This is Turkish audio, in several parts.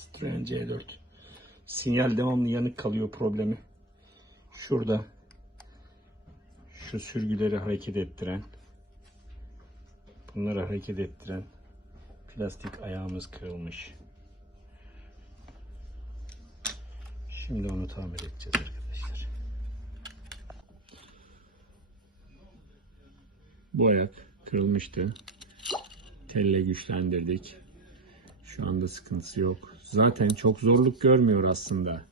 Citroen C4. Sinyal devamlı yanık kalıyor problemi. Şurada şu sürgüleri hareket ettiren bunları hareket ettiren plastik ayağımız kırılmış. Şimdi onu tamir edeceğiz arkadaşlar. Bu ayak kırılmıştı. Telle güçlendirdik. Şu anda sıkıntısı yok. Zaten çok zorluk görmüyor aslında.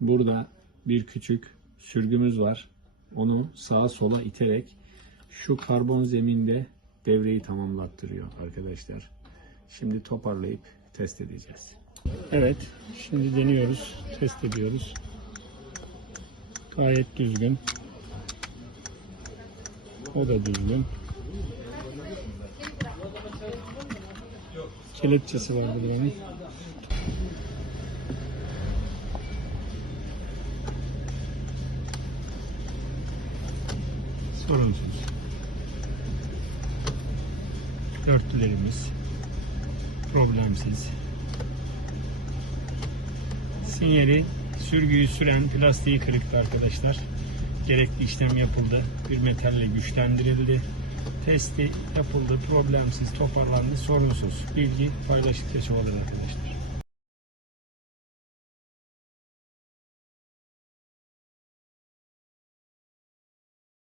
Burada bir küçük sürgümüz var. Onu sağa sola iterek şu karbon zeminde devreyi tamamlattırıyor arkadaşlar. Şimdi toparlayıp test edeceğiz. Evet, şimdi deniyoruz, test ediyoruz. Gayet düzgün. O da düzgün. Kelepçesi vardı buranın. Sorunsuz. Örtülerimiz problemsiz. Sinyali sürgüyü süren plastiği kırıktı arkadaşlar. Gerekli işlem yapıldı. Bir metalle güçlendirildi. Testi yapıldı. Problemsiz toparlandı. Sorunsuz. Bilgi paylaştıkça çoğalır arkadaşlar.